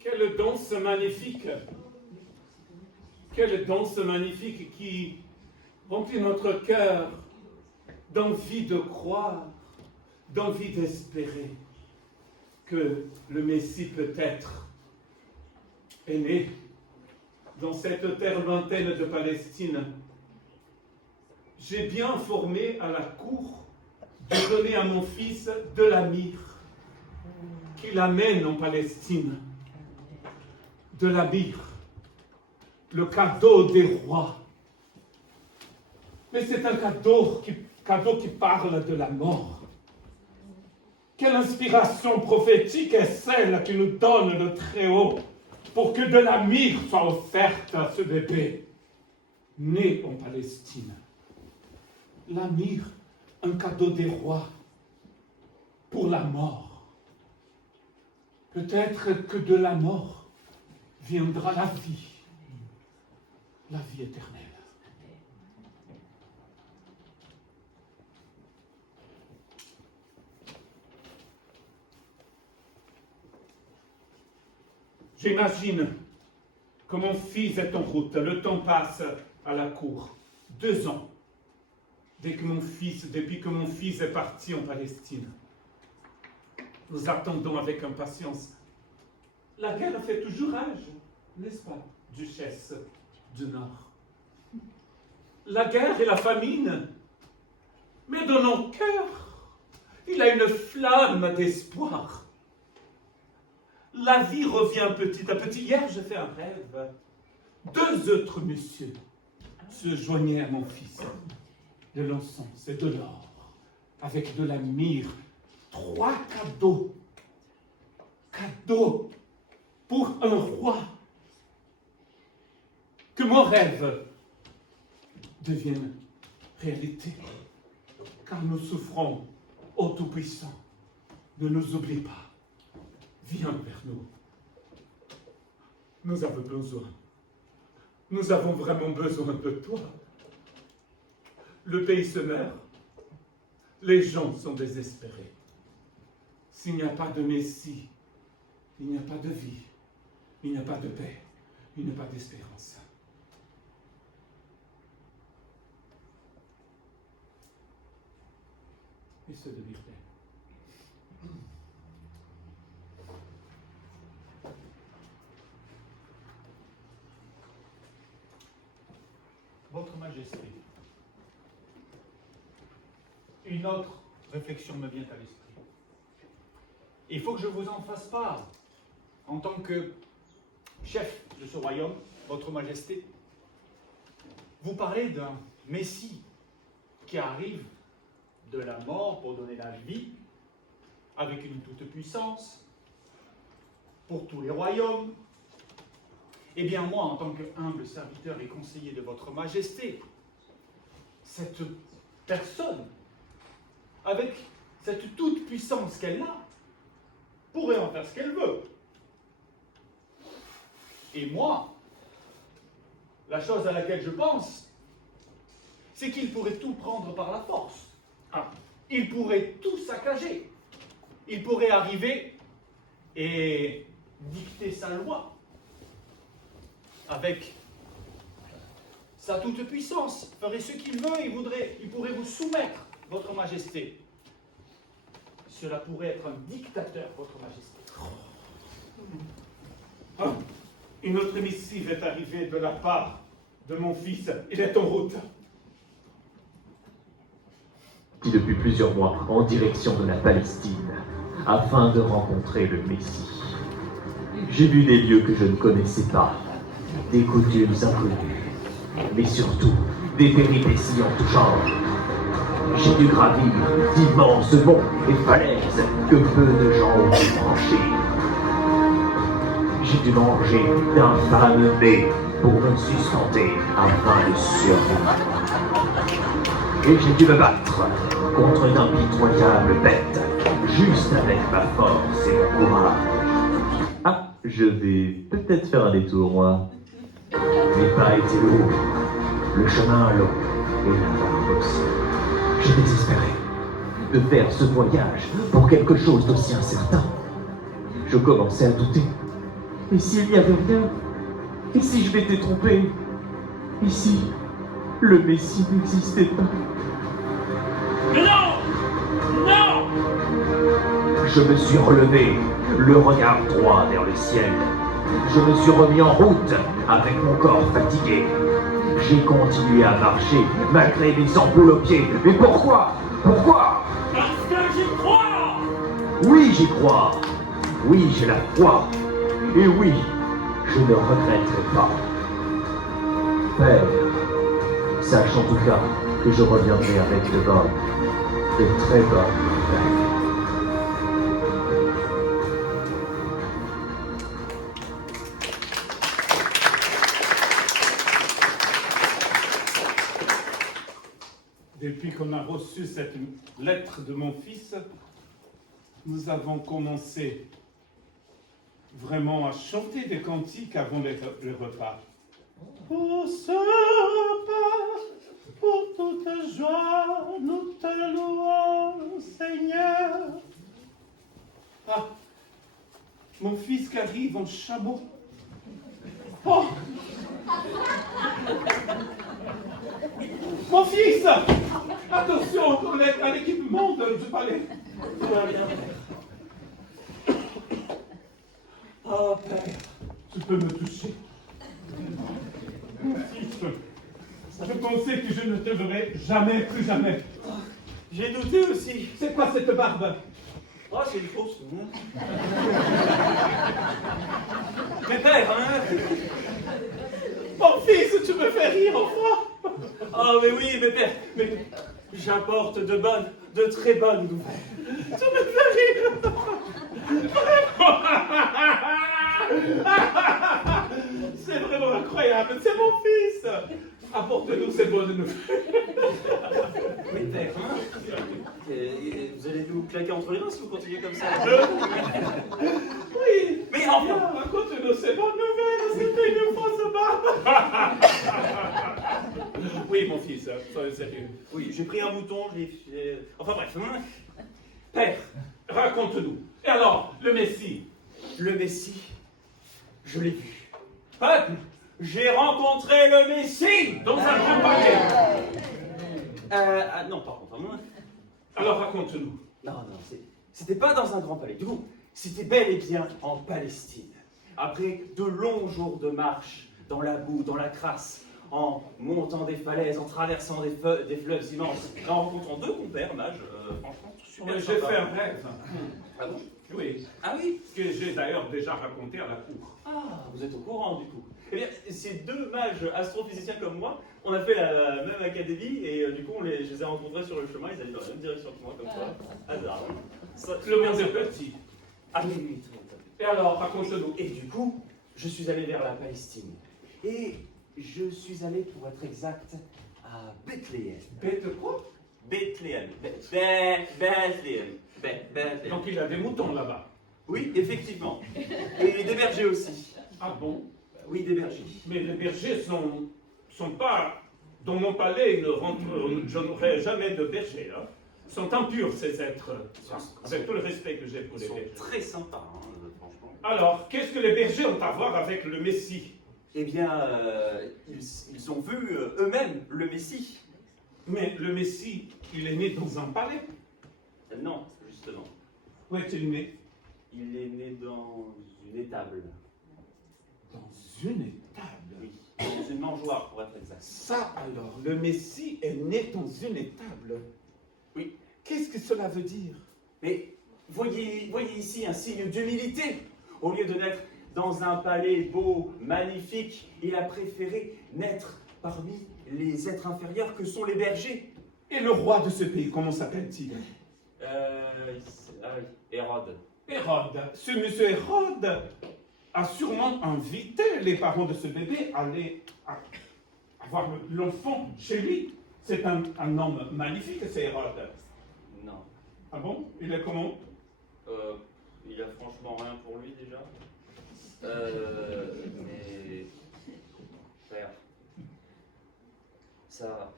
Quelle danse magnifique! Quelle danse magnifique qui remplit notre cœur d'envie de croire, d'envie d'espérer que le Messie peut-être est né dans cette terre lointaine de Palestine. J'ai bien formé à la cour de donner à mon fils de la myrrhe qui l'amène en Palestine. De la myrrhe, le cadeau des rois. Mais c'est un cadeau qui parle de la mort. Quelle inspiration prophétique est celle qui nous donne le Très-Haut pour que de la myrrhe soit offerte à ce bébé né en Palestine. La myrrhe, un cadeau des rois pour la mort. Peut-être que de la mort viendra la vie éternelle. J'imagine que mon fils est en route. Le temps passe à la cour. 2 ans. Depuis que mon fils est parti en Palestine. Nous attendons avec impatience. La guerre fait toujours rage, n'est-ce pas, duchesse du Nord? La guerre et la famine. Mais dans nos cœurs, il a une flamme d'espoir. La vie revient petit à petit. Hier, j'ai fait un rêve. 2 autres messieurs se joignaient à mon fils. De l'encens et de l'or, avec de la myrrhe. 3 cadeaux. Cadeaux pour un roi. Que mon rêve devienne réalité. Car nous souffrons, ô Tout-Puissant. Ne nous oublie pas. Viens vers nous. Nous avons besoin. Nous avons vraiment besoin de toi. Le pays se meurt. Les gens sont désespérés. S'il n'y a pas de Messie, il n'y a pas de vie. Il n'y a pas de paix. Il n'y a pas d'espérance. Et c'est de liberté. Votre Majesté, une autre réflexion me vient à l'esprit. Il faut que je vous en fasse part en tant que chef de ce royaume, Votre Majesté. Vous parlez d'un Messie qui arrive de la mort pour donner la vie, avec une toute-puissance, pour tous les royaumes. Eh bien moi, en tant que humble serviteur et conseiller de Votre Majesté, cette personne, avec cette toute-puissance qu'elle a, pourrait en faire ce qu'elle veut. Et moi, la chose à laquelle je pense, c'est qu'il pourrait tout prendre par la force. Il pourrait tout saccager. Il pourrait arriver et dicter sa loi avec sa toute-puissance, ferait ce qu'il veut, il pourrait vous soumettre, Votre Majesté. Cela pourrait être un dictateur, Votre Majesté. Ah, une autre missive est arrivée de la part de mon fils. Il est en route. Depuis plusieurs mois en direction de la Palestine, afin de rencontrer le Messie. J'ai vu des lieux que je ne connaissais pas, des coutumes inconnues, mais surtout des péripéties en tout genre. J'ai dû gravir d'immenses monts et falaises que peu de gens ont pu franchir. J'ai dû manger d'infâmes baies pour me sustenter afin de survivre. Et j'ai dû me battre contre d'impitoyables bêtes, juste avec ma force et mon courage. Ah, je vais peut-être faire un détour, moi. Mes pas étaient lourds, le chemin long, et la barbe aussi. J'ai désespéré de faire ce voyage pour quelque chose d'aussi incertain. Je commençais à douter. Et s'il n'y avait rien? Et si je m'étais trompé? Et si le Messie n'existait pas? Non! Non! Je me suis relevé, le regard droit vers le ciel. Je me suis remis en route avec mon corps fatigué. J'ai continué à marcher malgré mes ampoules aux pieds. Mais pourquoi? Pourquoi? Parce que j'y crois! Oui, j'y crois. Oui, j'ai la foi. Et oui, je ne regretterai pas. Père, sache en tout cas que je reviendrai avec de très bonnes nouvelles. Depuis qu'on a reçu cette lettre de mon fils, nous avons commencé vraiment à chanter des cantiques avant le repas. Pour ce repas, pour toute joie, nous te louons, Seigneur. Ah, Mon fils qui arrive en chameau. Oh! Mon fils! Attention, on est à l'équipement du palais. Tout va bien, père. Oh, père. Tu peux me toucher. Mon fils, je pensais que je ne te verrais jamais, plus jamais. J'ai douté aussi. C'est quoi cette barbe? Oh, c'est une fausse. Mais père, hein? Mon fils, tu me fais rire enfin. Oh, mais oui, mais père, mais j'apporte de très bonnes nouvelles. Tu me fais rire. C'est vraiment incroyable, c'est mon fils. Apporte-nous ces bonnes nouvelles. Mais père, hein? Vous allez nous claquer entre les mains si vous continuez comme ça. Oui. Mais enfin, Raconte-nous ces bonnes nouvelles, c'était une fausse barbe. Oui, mon fils, soyez sérieux. oui, j'ai pris un bouton, enfin bref, hein? Père, Raconte-nous. Et alors, le Messie? le Messie, je l'ai vu. Peuple, j'ai rencontré le Messie! Dans un grand palais. Non, par contre, hein? Alors raconte-nous. Non, c'était pas dans un grand palais. Du coup, c'était bel et bien en Palestine. Après de longs jours de marche, dans la boue, dans la crasse, en montant des falaises, en traversant des fleuves immenses, et en rencontrant deux compères mages, franchement, super J'ai sympa. fait un rêve. Ah bon? Oui. Ah oui? Que j'ai d'ailleurs déjà raconté à la cour. Ah, vous êtes au courant du coup. Eh bien, ces deux mages astrophysiciens comme moi, on a fait la même académie et du coup, je les ai rencontrés sur le chemin, ils allaient dans la même direction que moi, comme ça. Hasard. Le monde est petit. Ah oui, oui, très bien. Et alors, raconte-nous. Et du coup, je suis allé vers la Palestine. Et je suis allé, pour être exact, à Bethléem. Bête quoi? Bethléem. Bethléem. Bethléem. Donc il a des moutons là-bas. Oui, effectivement. Et des bergers aussi. Ah bon? Oui, des bergers. Mais les bergers sont pas... Dans mon palais, je n'aurai jamais de bergers. Hein. Sont impurs ces êtres. Avec tout le respect que j'ai pour Ils les sont bergers. très sympas, hein, franchement. Alors, qu'est-ce que les bergers ont à voir avec le Messie? Eh bien, ils ont vu eux-mêmes le Messie. Mais le Messie, il est né dans un palais. Non, justement. Où est-il né? Il est né dans une étable. Dans une étable. Oui, dans une mangeoire, pour être exact. Ça alors, le Messie est né dans une étable. Oui. Qu'est-ce que cela veut dire? Mais voyez ici un signe d'humilité. Au lieu de naître dans un palais beau, magnifique, il a préféré naître parmi les êtres inférieurs que sont les bergers. Et le roi de ce pays, comment s'appelle-t-il? Hérode. Hérode. Ce monsieur Hérode a sûrement invité les parents de ce bébé à aller avoir l'enfant chez lui. C'est un homme magnifique, c'est Hérode. Non. Ah bon? Il est comment? Il a franchement rien pour lui déjà. Mais... Frère, ça,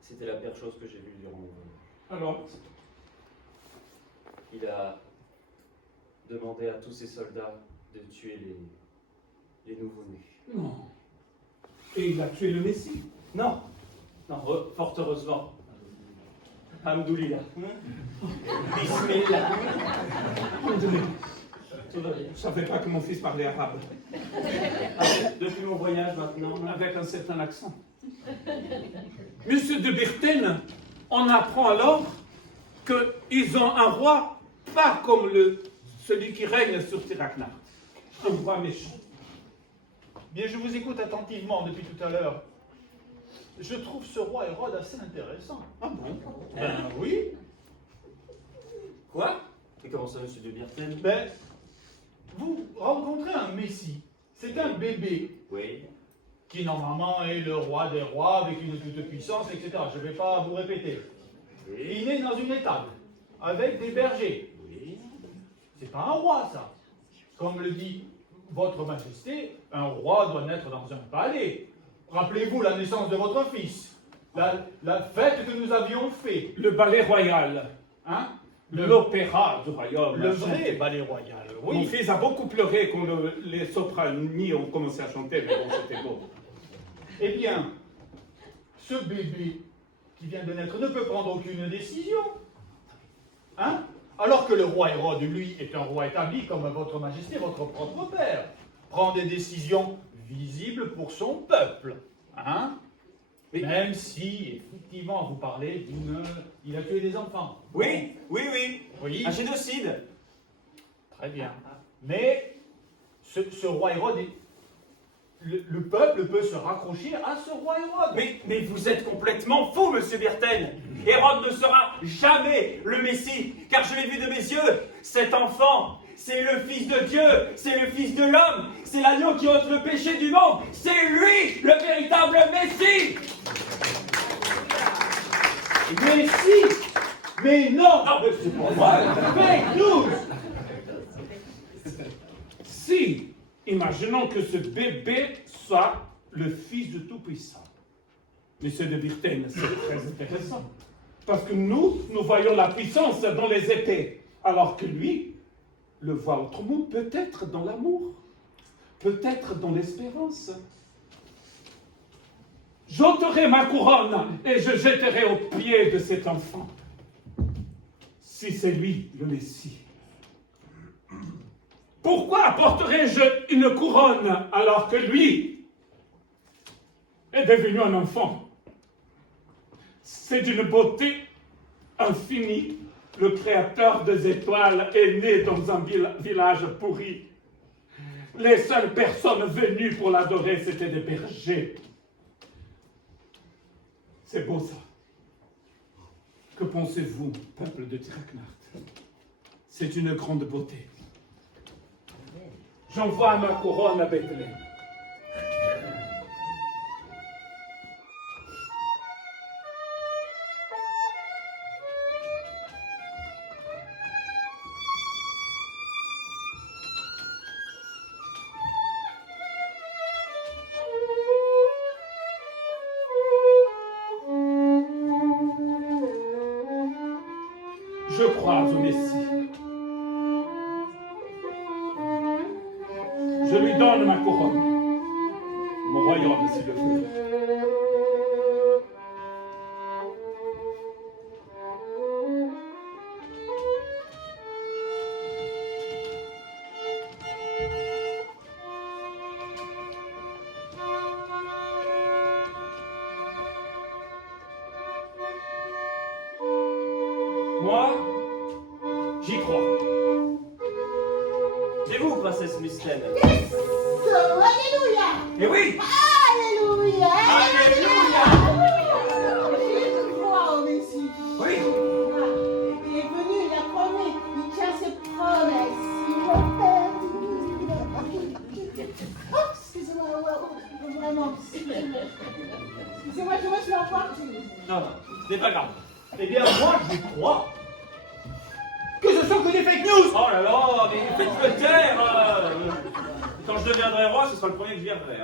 c'était la pire chose que j'ai vue durant mon voyage. Alors? Il a demandé à tous ses soldats de tuer les nouveau-nés. Non. Et il a tué le Messie? Non, fort heureusement. Hamdoulillah. Bismillah. Tout va bien. Je ne savais pas que mon fils parlait arabe. Depuis mon voyage maintenant. Avec un certain accent. Monsieur de Birten, on apprend alors qu'ils ont un roi pas comme celui qui règne sur Tiraknar. Un roi méchant. Bien, je vous écoute attentivement depuis tout à l'heure. Je trouve ce roi Hérode assez intéressant. Ah bon? Ben oui. Quoi? Et comment ça, monsieur de Birten? Ben, vous rencontrez un messie. C'est un bébé Oui. qui normalement est le roi des rois avec une toute-puissance, etc. Je ne vais pas vous répéter. Et il est dans une étable avec des bergers. Oui. C'est pas un roi, ça. Comme le dit votre majesté, un roi doit naître dans un palais. Rappelez-vous la naissance de votre fils, la fête que nous avions faite. Le ballet royal. Hein? l'opéra du royaume. Le vrai ballet royal, Mon oui. fils a beaucoup pleuré quand les soprani ont commencé à chanter, mais bon, c'était beau. Eh bien, ce bébé qui vient de naître ne peut prendre aucune décision. Hein? Alors que le roi Hérode, lui, est un roi établi comme votre majesté, votre propre père. Prend des décisions visibles pour son peuple. Hein? Oui. Même si, effectivement, vous parlez d'une... Il a tué des enfants. Oui, oui, oui. Oui. Un génocide. Très bien. Mais ce roi Hérode, le peuple peut se raccrocher à ce roi Hérode. Mais vous êtes complètement fou, monsieur Birten. Hérode ne sera jamais le Messie, car je l'ai vu de mes yeux. Cet enfant, c'est le Fils de Dieu, c'est le Fils de l'homme, c'est l'agneau qui ôte le péché du monde. C'est lui, le véritable Messie. Mais si! Mais non! Non, mais c'est pas vrai. Fake news! Si, imaginons que ce bébé soit le fils de Tout-Puissant. Monsieur de Birten, c'est très intéressant. Parce que nous voyons la puissance dans les épées, alors que lui le voit autrement, peut-être dans l'amour, peut-être dans l'espérance. J'ôterai ma couronne et je jetterai aux pieds de cet enfant. Si c'est lui le Messie. Pourquoi apporterais-je une couronne alors que lui est devenu un enfant? C'est d'une beauté infinie. Le créateur des étoiles est né dans un village pourri. Les seules personnes venues pour l'adorer, c'étaient des bergers. C'est beau ça. Que pensez-vous, peuple de Tiraknart? C'est une grande beauté. J'envoie ma couronne à Bethléem. Je crois au Messie. Je lui donne ma couronne, mon royaume s'il le veut. Moi, j'y crois. Et vous, princesse Mystène? Alléluia! Eh oui! Alléluia! Alléluia! Je crois au Messie. Oui! Il est venu, il a promis, il tient ses promesses. Il va faire. Oh, excusez-moi, vraiment, excusez-moi, je me suis emportée. Non, non, ce n'est pas grave. Eh bien, moi, je crois que ce sont que des fake news! Oh là là, mais faites-le taire! Quand je deviendrai roi, ce sera le premier que je viendrai.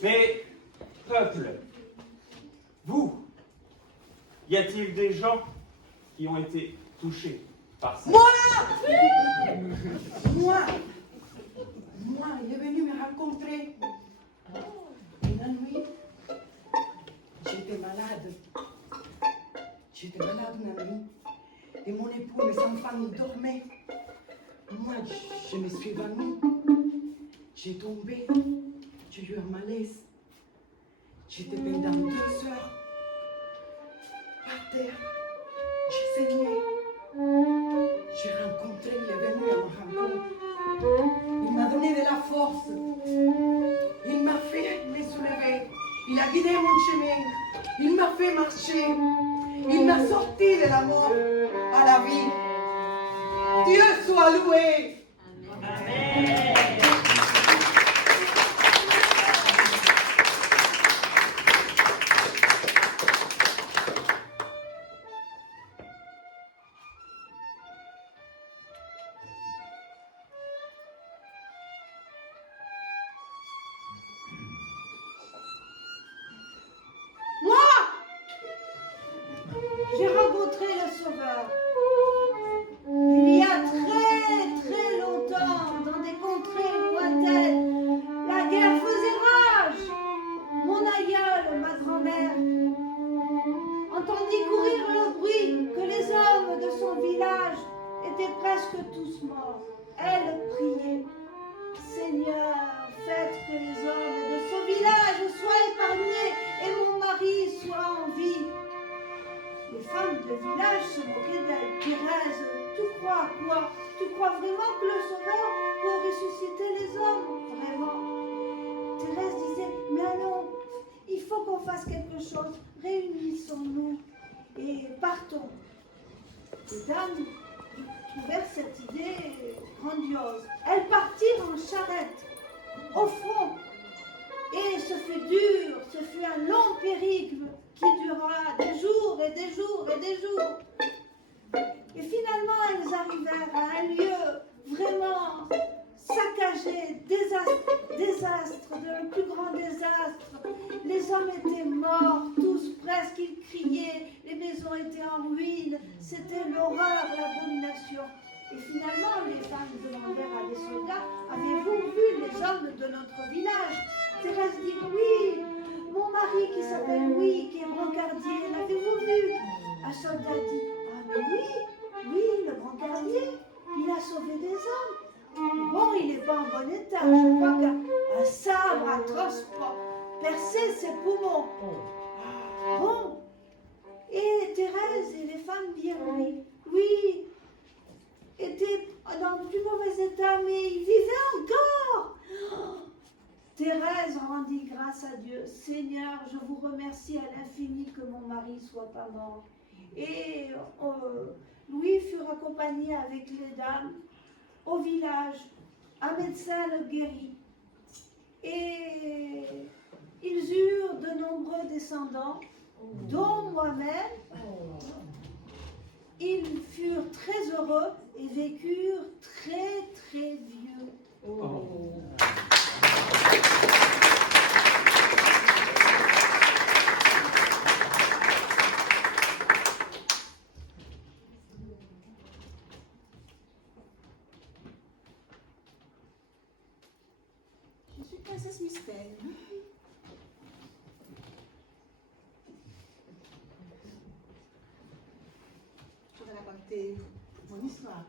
Mais, peuple, vous, y a-t-il des gens qui ont été touchés par ça? Moi, il est venu me rencontrer. Une nuit, j'étais malade. J'étais malade une nuit. Et mon époux et mes enfants, ils dormaient. Moi, je me suis évanouie. J'ai tombé. J'ai eu un malaise. J'étais pendant 2 heures par terre. J'ai saigné. J'ai rencontré, il est venu à ma rencontre. Il m'a donné de la force. Il m'a fait me soulever. Il a guidé mon chemin. Il m'a fait marcher. Il m'a sorti de la mort à la vie. Dieu soit loué. j'ai rencontré le Sauveur. Il y a très longtemps, dans des contrées lointaines, la guerre faisait rage. Mon aïeul, ma grand-mère, entendit courir le bruit que les hommes de son village étaient presque tous morts. Elle priait. Seigneur, faites que les hommes de ce village soient épargnés et mon mari soit en vie. Les femmes du village se moquaient d'elle. Thérèse, tu crois quoi? Tu crois vraiment que le Sauveur peut ressusciter les hommes? Vraiment? Thérèse disait, mais allons, il faut qu'on fasse quelque chose. Réunissons-nous et partons. Les dames trouvèrent cette idée grandiose. Elles partirent en charrette, au front. Et ce fut dur, ce fut un long périple qui dura des jours et des jours et des jours. Et finalement, elles arrivèrent à un lieu vraiment saccagé, désastre, le plus grand désastre. Les hommes étaient morts, tous presque, ils criaient, les maisons étaient en ruine, c'était l'horreur, l'abomination. Et finalement, les femmes demandèrent à des soldats, avez-vous vu les hommes de notre village? Thérèse dit, oui, mon mari qui s'appelle Louis, qui est brancardier, l'avez-vous vu? Un soldat dit, ah mais oui, le brancardier, il a sauvé des hommes. Bon, il n'est pas en bon état, je crois qu'un sabre atroce percé ses poumons. Bon, et Thérèse et les femmes dirent, oui, était dans le plus mauvais état, mais il vivait encore. Thérèse rendit grâce à Dieu. Seigneur, je vous remercie à l'infini que mon mari soit pas mort. Et Louis fut accompagné avec les dames au village. Un médecin le guérit. Et ils eurent de nombreux descendants, dont moi-même. Ils furent très heureux et vécurent très vieux. Je suis princesse Mystère. Je vais raconter mon histoire.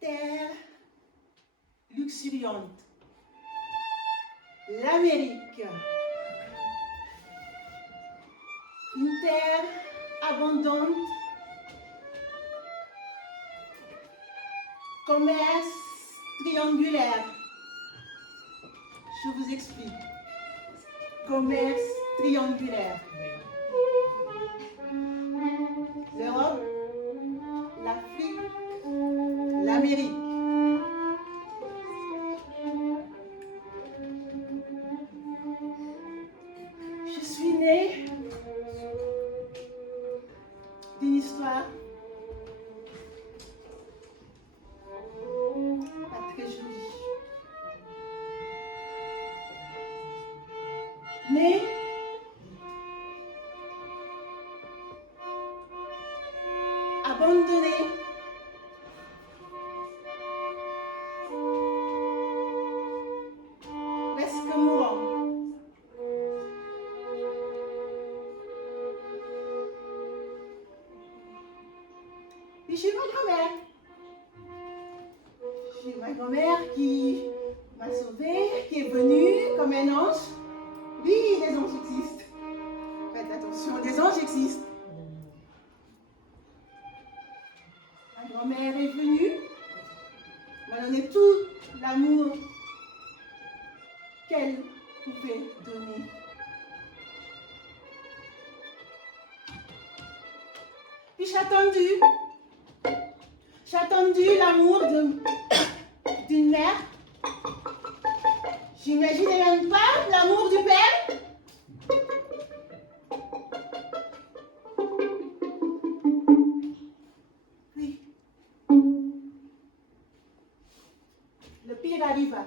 Terre luxuriante. L'Amérique. Une terre abondante. Commerce triangulaire. Je vous explique. Commerce triangulaire. L'Europe, l'Afrique, l'Amérique. Je suis née d'une histoire pas très jolie. Née abandonnée presque mourant. Puis j'ai ma grand-mère. J'ai ma grand-mère qui m'a sauvée, qui est venue comme un ange. Oui, les anges existent. Faites attention, les anges existent. Ma grand-mère est venue, m'a donné tout l'amour qu'elle pouvait donner. Puis j'ai attendu l'amour d'une mère. J'imaginais même pas l'amour du père. Oui. Le pire arriva.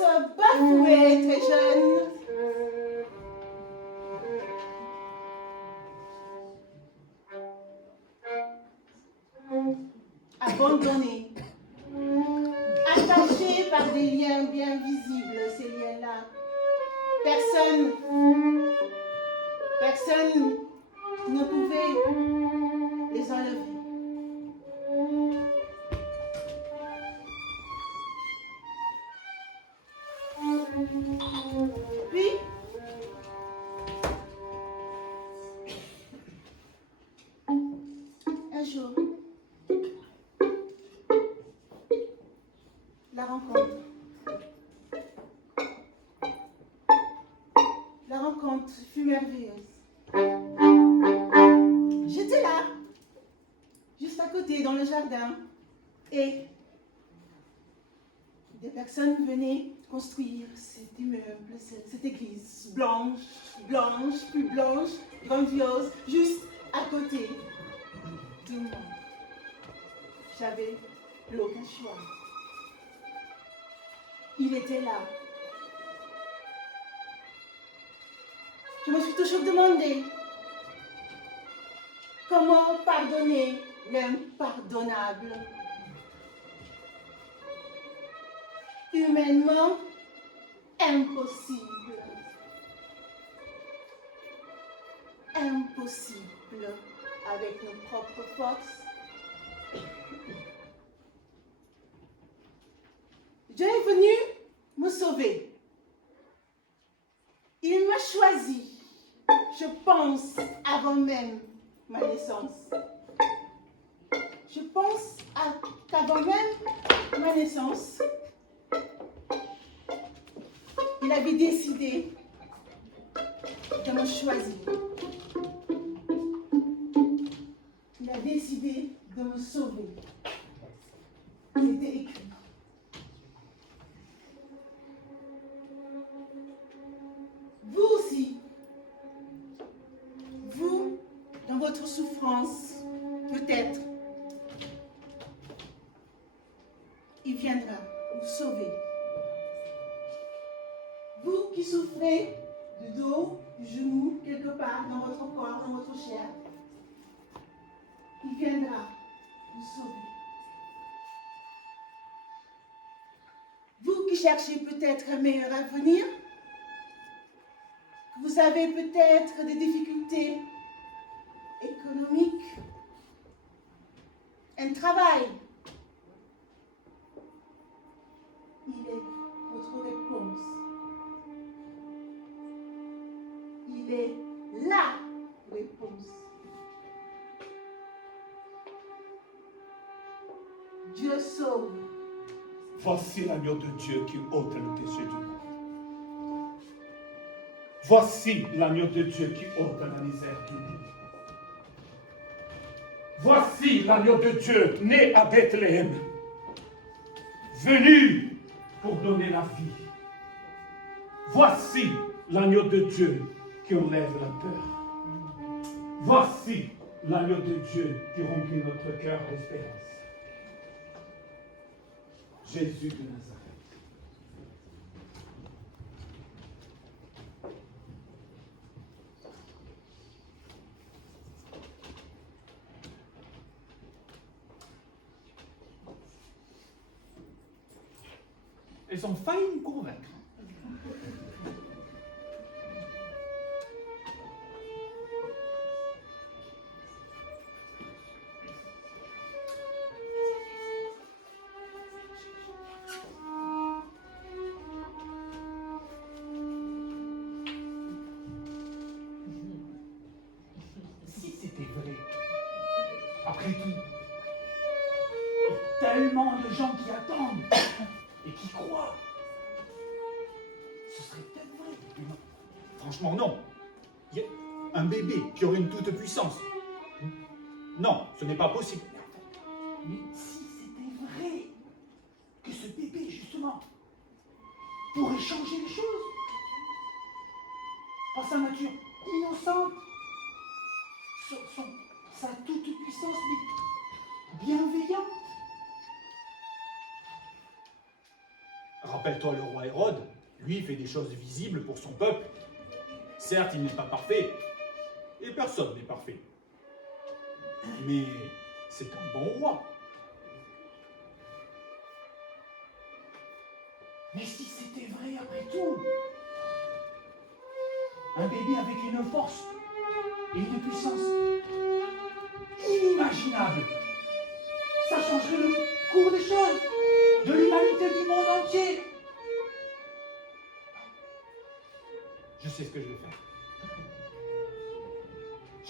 se bafouer, très jeune. Abandonné. Attaché par des liens bien visibles, ces liens-là. Personne ne pouvait les enlever. Puis, un jour, la rencontre. La rencontre fut merveilleuse. J'étais là, juste à côté, dans le jardin, et des personnes venaient construire cet immeuble, cette église blanche, plus blanche, grandiose, juste à côté de moi. J'avais plus aucun choix. Il était là. Je me suis toujours demandé comment pardonner l'impardonnable. Humainement impossible. Impossible avec nos propres forces. Dieu est venu me sauver. Il m'a choisi, je pense, avant même ma naissance. Je pense qu'avant même ma naissance, il avait décidé de me choisir. Il a décidé de me sauver. C'était écrit. Vous aussi, vous, dans votre souffrance, peut-être, il viendra vous sauver. Vous qui souffrez du dos, du genou, quelque part dans votre corps, dans votre chair, il viendra vous sauver. Vous qui cherchez peut-être un meilleur avenir, vous avez peut-être des difficultés économiques, un travail. Il est votre réponse. Il est la réponse. Dieu sauve. Voici l'agneau de Dieu qui ôte le péché du monde. Voici l'agneau de Dieu qui ôte la misère du monde. Voici l'agneau de Dieu né à Bethléem, venu pour donner la vie. Voici l'agneau de Dieu qui enlève la peur. Voici l'agneau de Dieu qui remplit notre cœur d'espérance. Jésus de Nazareth. Elles ont failli me convaincre. Si c'était vrai, après tout, il y a tellement de gens qui attendent et qui croient. Ce serait peut-être vrai. Non. Franchement, non. Il y a un bébé qui aurait une toute puissance. Non, ce n'est pas possible. Mais si c'était vrai que ce bébé, justement, pourrait changer les choses par sa nature innocente, sa toute puissance, mais bienveillante. Rappelle-toi le roi Hérode, lui fait des choses visibles pour son peuple. Certes, il n'est pas parfait, et personne n'est parfait. Mais c'est un bon roi. Mais si c'était vrai après tout, un bébé avec une force et une puissance inimaginable, ça changerait le cours des choses, de l'humanité, du monde entier. Je sais ce que je vais faire.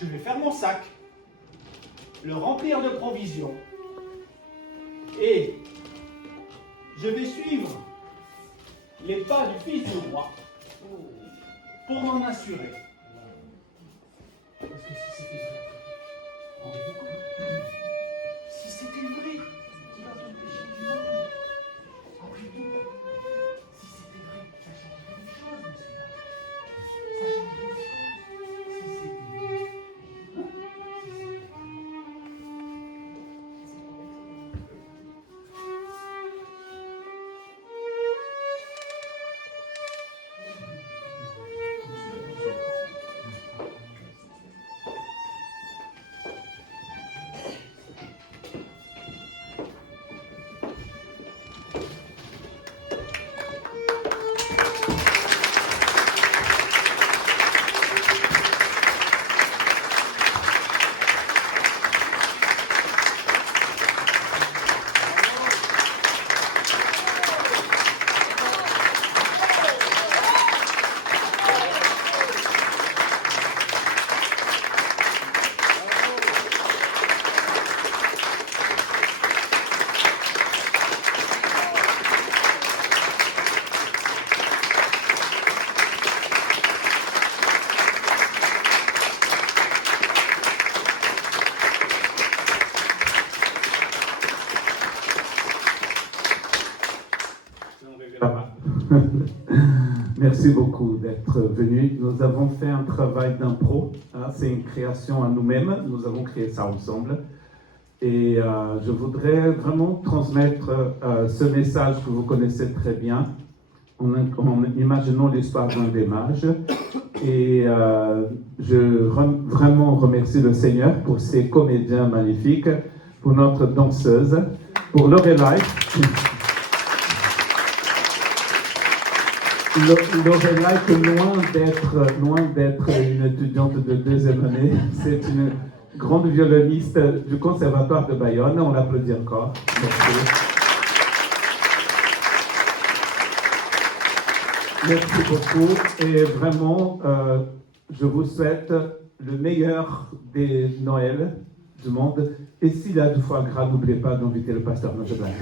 Je vais faire mon sac, le remplir de provisions, et je vais suivre les pas du fils du roi pour m'en assurer. Parce que si c'était vrai, rendez-vous compte, si c'était vrai, qu'il va tout péché du monde, après tout, si c'était vrai, ça changerait des choses, monsieur. Ça changerait des choses. Si c'était vrai. Merci beaucoup d'être venu. Nous avons fait un travail d'impro. C'est une création à nous-mêmes. Nous avons créé ça ensemble. Et je voudrais vraiment transmettre ce message que vous connaissez très bien en imaginant l'histoire d'un des mages. Et je vraiment remercie le Seigneur pour ces comédiens magnifiques, pour notre danseuse, pour Lorelai. Lorelai, que loin d'être une étudiante de deuxième année, c'est une grande violoniste du Conservatoire de Bayonne. On l'applaudit encore. Merci beaucoup. Et vraiment, je vous souhaite le meilleur des Noëls du monde. Et s'il y a du foie gras, n'oubliez pas d'inviter le pasteur. Non, je blague.